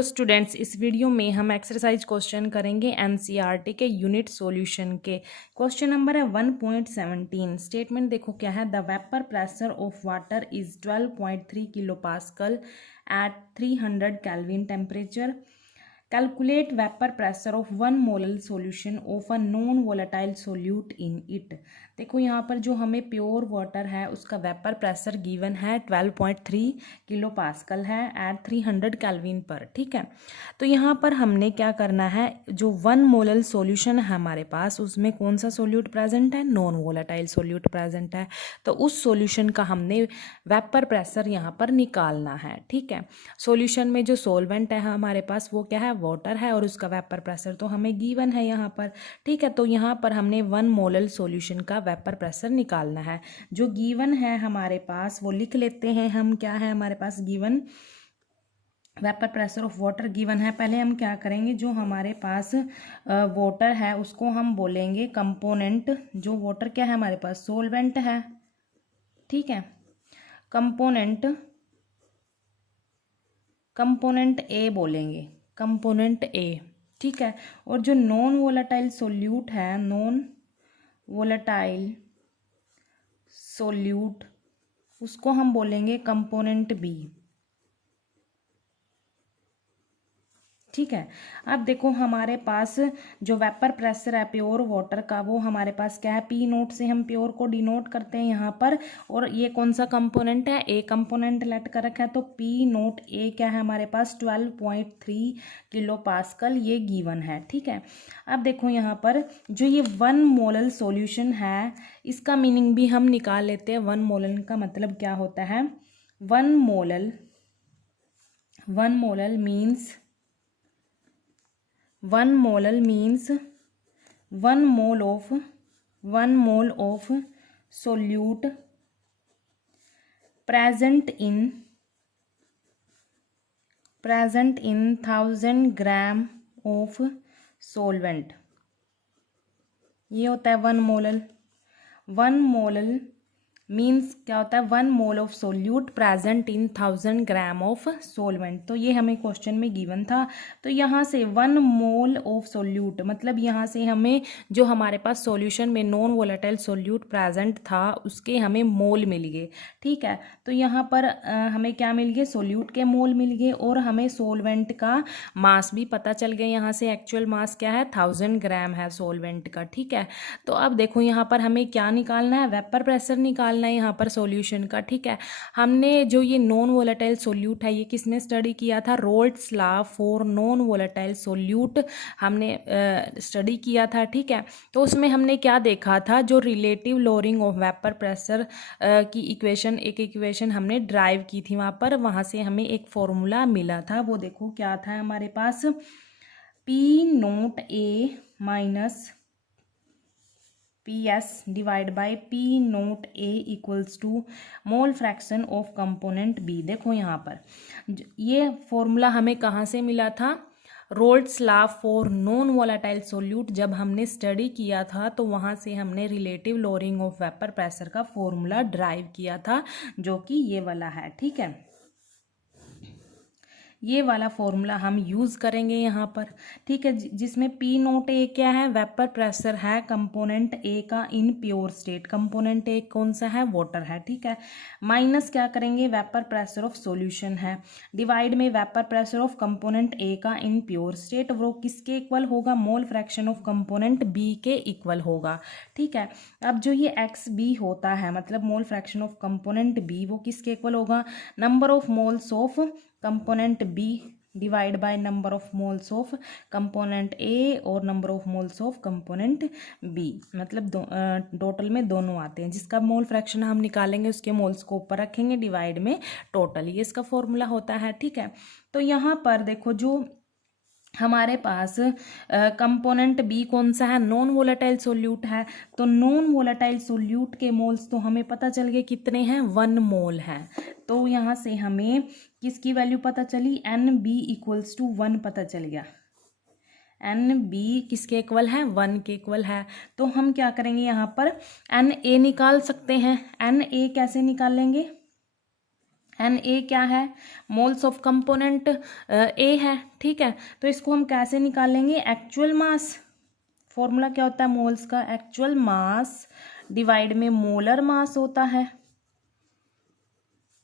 तो स्टूडेंट्स, इस वीडियो में हम एक्सरसाइज क्वेश्चन करेंगे एनसीईआरटी के यूनिट सॉल्यूशन के। क्वेश्चन नंबर है 1.17। स्टेटमेंट देखो क्या है। The vapour pressure of water is 12.3 kilo pascal at 300 kelvin temperature. Calculate vapour pressure of 1 molal solution of a non volatile solute in it. देखो यहाँ पर जो हमें प्योर वाटर है उसका वेपर प्रेशर गिवन है 12.3 किलो पास्कल है eight 300 kelvin पर। ठीक है, तो यहाँ पर हमने क्या करना है, जो 1 मोलल सॉल्यूशन है हमारे पास उसमें कौन सा सोल्यूट प्रेजेंट है, नॉन वोलेटाइल सोल्यूट प्रेजेंट है। तो उस सॉल्यूशन का हमने वेपर प्रेशर यहाँ पर निकालना है। ठीक है, सॉल्यूशन में जो सॉल्वेंट है हमारे पास वो क्या है, वाटर है, और उसका वेपर प्रेशर तो हमें गिवन है यहाँ पर। ठीक है, तो यहाँ पर हमने 1 मोलल सॉल्यूशन का वेपर प्रेशर निकालना है। जो गिवन है हमारे पास वो लिख लेते हैं हम। क्या है हमारे पास given, vapour pressure of water given है। पहले हम क्या करेंगे, जो हमारे पास वाटर है उसको हम बोलेंगे कंपोनेंट। जो वाटर क्या है हमारे पास, सोलवेंट है। ठीक है, कंपोनेंट ए बोलेंगे, कंपोनेंट ए। ठीक है, और जो नॉन वोलेटाइल सोल्यूट है, नॉन वोलेटाइल सोल्यूट, उसको हम बोलेंगे कंपोनेंट बी। ठीक है, अब देखो हमारे पास जो वेपर प्रेशर है प्योर वाटर का वो हमारे पास क्या है, पी नोट से हम प्योर को डिनोट करते हैं यहाँ पर। और ये कौन सा कंपोनेंट है, ए कंपोनेंट लेट कर रखा है। तो पी नोट ए क्या है हमारे पास 12.3 किलो पास्कल, ये गिवन है। ठीक है, अब देखो यहाँ पर जो ये 1 मोलल सॉल्यूशन है इसका मीनिंग भी हम निकाल लेते हैं। 1 मोलल का मतलब क्या होता है, 1 molal means 1 mole of solute present in 1000 gram of solvent। ये होता है 1 मोलल। 1 मोलल मीन्स क्या होता है, 1 mole of solute present in 1000 gram of solvent. तो ये हमें क्वेश्चन में गिवन था। तो यहाँ से 1 मोल ऑफ सोल्यूट मतलब यहाँ से हमें जो हमारे पास सॉल्यूशन में नॉन वोलेटाइल सोल्यूट प्रेजेंट था उसके हमें मोल मिल गए। ठीक है, तो यहाँ पर हमें क्या मिल गए, सोल्यूट के मोल मिल गए, और हमें सोलवेंट का मास भी पता चल गया। यहाँ से एक्चुअल मास क्या है, 1000 ग्राम है सोलवेंट का। ठीक है, तो अब देखो यहाँ पर हमें क्या निकालना है, वेपर प्रेशर निकालना है यहाँ पर सॉल्यूशन का। ठीक है, हमने जो ये नॉन वोलेटाइल सोल्यूट है ये किसमें स्टडी किया था, Raoult's law for non volatile solute हमने स्टडी किया था। ठीक है, तो उसमें हमने क्या देखा था, जो relative lowering of vapour pressure की इक्वेशन, एक इक्वेशन हमने ड्राइव की थी वहाँ पर। वहाँ से हमें एक फॉर्मूला मिला था, वो देखो क्या था हमारे पास, P not A minus P S divide by P not A equals to mole fraction of component B. देखो यहाँ पर ये फॉर्मूला हमें कहाँ से मिला था, Raoult's law for non volatile solute जब हमने स्टडी किया था तो वहाँ से हमने relative lowering of vapour pressure का फॉर्मूला ड्राइव किया था, जो कि ये वाला है। ठीक है, ये वाला फॉर्मूला हम यूज़ करेंगे यहाँ पर। ठीक है, जिसमें पी नोट ए क्या है, वेपर प्रेशर है कंपोनेंट ए का इन प्योर स्टेट। कंपोनेंट ए कौन सा है, वाटर है। ठीक है, माइनस क्या करेंगे, वेपर प्रेशर ऑफ सॉल्यूशन है, डिवाइड में vapour pressure of component A का इन प्योर स्टेट, वो किसके इक्वल होगा, mole fraction of component B के इक्वल होगा। ठीक है, अब जो ये एक्स बी होता है मतलब mole fraction of component B, वो किसके इक्वल होगा, number of moles of component B divide by number of moles of component A और number of moles of component B. मतलब टोटल में दोनों आते हैं, जिसका मोल फ्रैक्शन हम निकालेंगे उसके मोल्स को ऊपर रखेंगे डिवाइड में टोटल, ये इसका फॉर्मूला होता है। ठीक है, तो यहाँ पर देखो जो हमारे पास कंपोनेंट बी कौन सा है, नॉन वोलेटाइल सोल्यूट है। तो नॉन वोलेटाइल सोल्यूट के मोल्स तो हमें पता चल गए कितने हैं, 1 मोल है। तो यहाँ से हमें किसकी वैल्यू पता चली, एन बी इक्वल्स टू 1 पता चल गया। एन बी किसके इक्वल है, 1 के इक्वल है। तो हम क्या करेंगे, यहाँ पर एन ए निकाल सकते हैं। एन ए कैसे निकालेंगे, एन ए क्या है, मोल्स ऑफ कंपोनेंट ए है, ठीक है। तो इसको हम कैसे निकालेंगे, एक्चुअल मास, फॉर्मूला क्या होता है मोल्स का, एक्चुअल मास डिवाइड में मोलर मास होता है,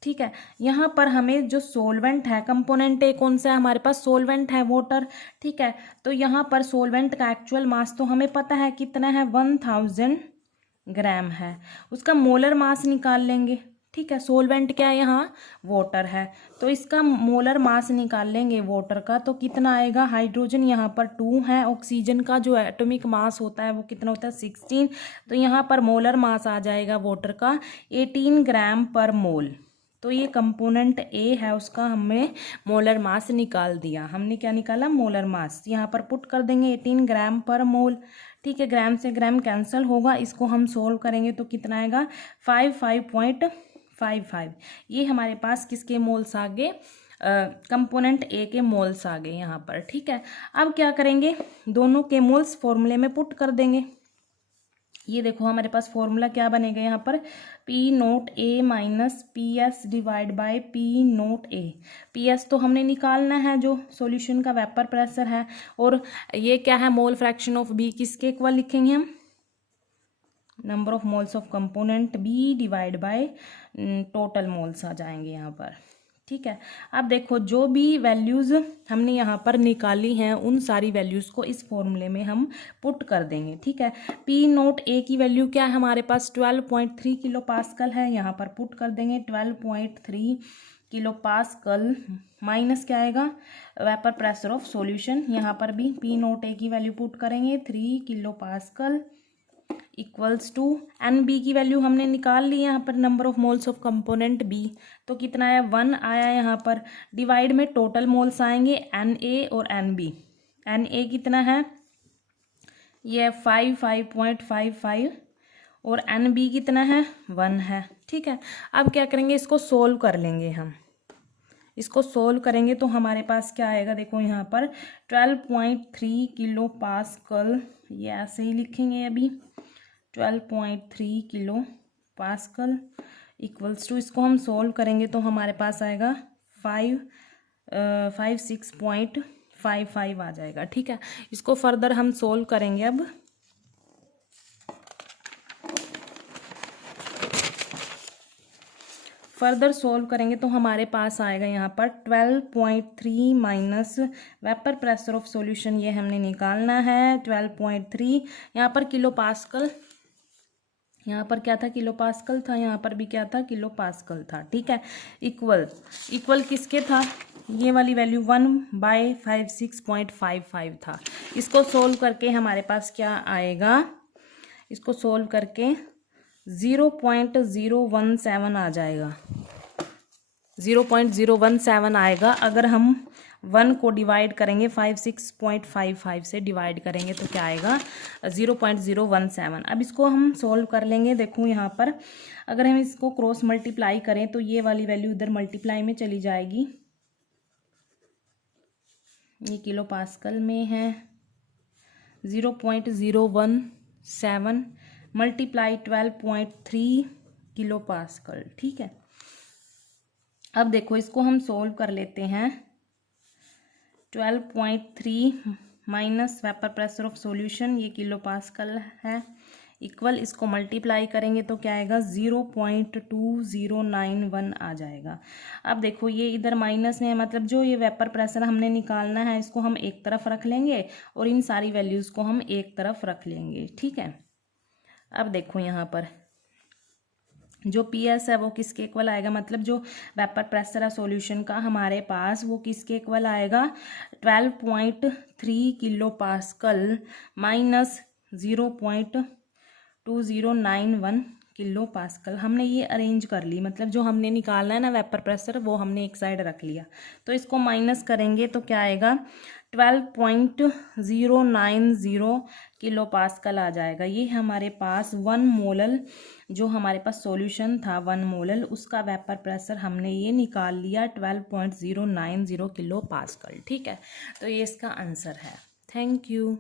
ठीक है। यहाँ पर हमें जो सोलवेंट है, कंपोनेंट ए कौन सा है हमारे पास, सोलवेंट है वाटर, ठीक है। तो यहाँ पर सोलवेंट का एक्चुअल मास तो हमें पता है कितना है, 1000 ग्राम है, उसका मोलर मास निकाल लेंगे, ठीक है। सोलवेंट क्या है यहाँ, वाटर है, तो इसका मोलर मास निकाल लेंगे वाटर का, तो कितना आएगा, हाइड्रोजन यहाँ पर 2 है, ऑक्सीजन का जो एटॉमिक मास होता है वो कितना होता है 16, तो यहाँ पर मोलर मास आ जाएगा वाटर का 18 ग्राम पर मोल। तो ये कंपोनेंट ए है, उसका हमने मोलर मास निकाल दिया, हमने क्या निकाला, मोलर मास, यहाँ पर पुट कर देंगे 18 ग्राम पर मोल, ठीक है। ग्राम से ग्राम कैंसिल होगा, इसको हम सोल्व करेंगे तो कितना आएगा 55.55, ये हमारे पास किसके मोल्स आ गए, कंपोनेंट ए के मोल्स आ गए यहाँ पर, ठीक है। अब क्या करेंगे, दोनों के मोल्स फॉर्मूले में पुट कर देंगे। ये देखो हमारे पास फॉर्मूला क्या बनेगा यहाँ पर, P not A minus P S divide by P not A. P S तो हमने निकालना है जो सॉल्यूशन का वेपर प्रेशर है, और ये क्या है, मोल फ्रैक्शन ऑफ बी, किसके इक्वल लिखेंगे हम, number of moles of component B divide by total moles आ जाएंगे यहाँ पर, ठीक है। अब देखो जो भी वैल्यूज़ हमने यहाँ पर निकाली हैं उन सारी वैल्यूज़ को इस फॉर्मूले में हम पुट कर देंगे, ठीक है। पी नोट ए की वैल्यू क्या है हमारे पास, 12.3 किलो पास्कल है, यहाँ पर पुट कर देंगे 12.3 किलो पास्कल, माइनस क्या आएगा, वेपर प्रेशर ऑफ सॉल्यूशन, यहाँ पर भी पी नोट ए की वैल्यू पुट करेंगे 3 kilo pascal equals to, N B की वैल्यू हमने निकाल ली यहाँ पर, number of moles of component B, तो कितना आया 1 आया यहाँ पर, डिवाइड में टोटल मोल्स आएंगे एन ए और एन बी। एन ए कितना है, ये 5.55 और एन बी कितना है 1 है, ठीक है। अब क्या करेंगे, इसको सोल्व कर लेंगे हम, इसको सोल्व करेंगे तो हमारे पास क्या आएगा, देखो यहाँ पर 12.3 किलो पास्कल, ये ऐसे ही लिखेंगे अभी, 12.3 किलो पास्कल इक्वल्स टू, इसको हम सोल्व करेंगे तो हमारे पास आएगा 56.55 आ जाएगा, ठीक है। इसको फर्दर हम सोल्व करेंगे अब, फर्दर सोल्व करेंगे तो हमारे पास आएगा यहाँ पर 12.3 minus vapour pressure of solution, ये हमने निकालना है 12.3, यहाँ पर किलो पास्कल, यहाँ पर क्या था, किलो पास्कल था, यहाँ पर भी क्या था, किलो पास्कल था, ठीक है। इक्वल किसके था, ये वाली वैल्यू 1/56.55 था। इसको सोल्व करके हमारे पास क्या आएगा, इसको सोल्व करके 0.017 आ जाएगा, 0.017 आएगा। अगर हम 1 को डिवाइड करेंगे 56.55 से डिवाइड करेंगे तो क्या आएगा 0.017। अब इसको हम सोल्व कर लेंगे, देखो यहाँ पर अगर हम इसको क्रॉस मल्टीप्लाई करें तो ये वाली वैल्यू इधर मल्टीप्लाई में चली जाएगी, ये किलो पास्कल में है, 0.017 मल्टीप्लाई 12.3 किलो पास्कल, ठीक है। अब देखो इसको हम सोल्व कर लेते हैं, 12.3 minus vapour pressure of solution, ये किलो पास्कल है, इक्वल इसको मल्टीप्लाई करेंगे तो क्या आएगा 0.2091 आ जाएगा। अब देखो ये इधर माइनस में है, मतलब जो ये वेपर प्रेशर हमने निकालना है इसको हम एक तरफ रख लेंगे और इन सारी वैल्यूज़ को हम एक तरफ रख लेंगे, ठीक है। अब देखो यहाँ पर जो पी एस है वो किसके इक्वल आएगा, मतलब जो वेपर प्रेशर है सॉल्यूशन का हमारे पास वो किसके इक्वल आएगा 12.3 kilo pascal minus 0.2091 kilo pascal. हमने ये अरेंज कर ली, मतलब जो हमने निकालना है ना वेपर प्रेशर वो हमने एक साइड रख लिया, तो इसको माइनस करेंगे तो क्या आएगा 12.090 किलो पास्कल आ जाएगा। ये हमारे पास 1 मोलल जो हमारे पास सॉल्यूशन था 1 मोलल उसका वेपर प्रेशर हमने ये निकाल लिया 12.090 किलो पास्कल, ठीक है। तो ये इसका आंसर है। Thank you.